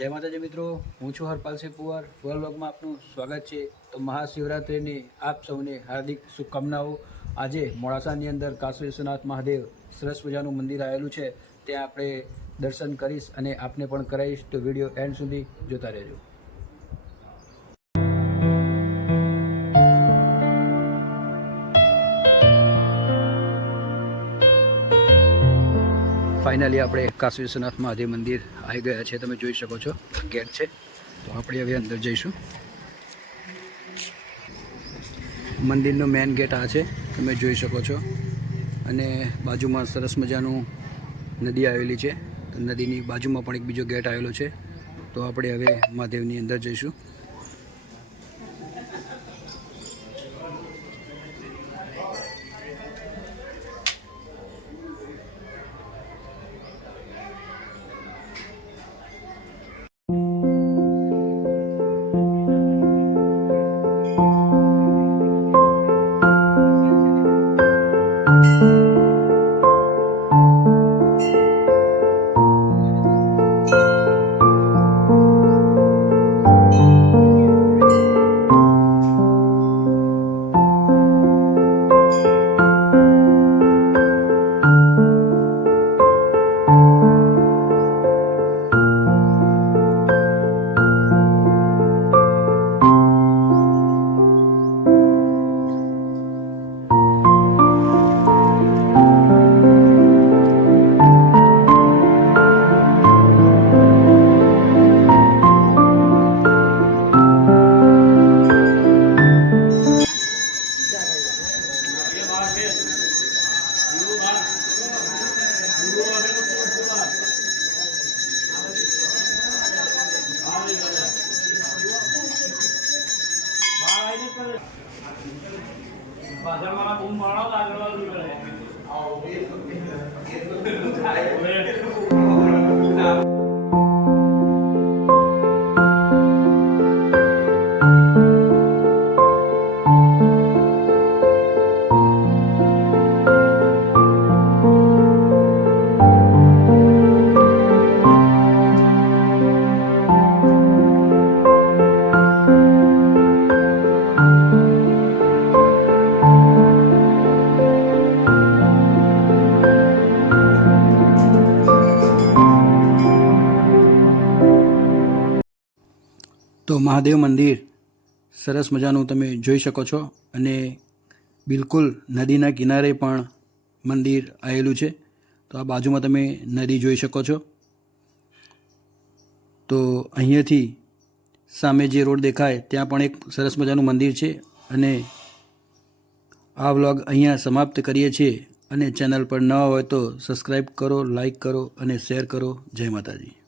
જય માતાજી મિત્રો, હું છું હરપાલસિંહ પુવાર. વ્લોગમાં આપનું સ્વાગત છે. તો મહાશિવરાત્રિની આપ સૌને હાર્દિક શુભકામનાઓ. આજે મોડાસાની અંદર કાશી વિશ્વનાથ મહાદેવ સરસ મજાનું મંદિર આવેલું છે, ત્યાં આપણે દર્શન કરીશ અને આપને પણ કરાવીશ. તો વિડીયો એન્ડ સુધી જોતા રહેજો. ફાઇનલી આપણે કાશી વિશ્વનાથ મહાદેવ મંદિર આવી ગયા છે. તમે જોઈ શકો છો, ગેટ છે. તો આપણે હવે અંદર જઈશું. મંદિરનો મેઇન ગેટ આ છે, તમે જોઈ શકો છો. અને બાજુમાં સરસ મજાનું નદી આવેલી છે. તો નદીની બાજુમાં પણ એક બીજો ગેટ આવેલો છે. તો આપણે હવે મહાદેવની અંદર જઈશું. તો મહાદેવ મંદિર સરસ મજાનું તમે જોઈ શકો છો. અને બિલકુલ નદીના કિનારે પણ મંદિર આવેલું છે. તો આ બાજુમાં તમે નદી જોઈ શકો છો. તો અહીંયાથી સામે જે રોડ દેખાય ત્યાં પણ એક સરસ મજાનું મંદિર છે. અને આ વ્લોગ અહીંયા સમાપ્ત કરીએ છીએ. અને ચેનલ પર ન હોય તો સબસ્ક્રાઈબ કરો, લાઈક કરો અને શેર કરો. જય માતાજી.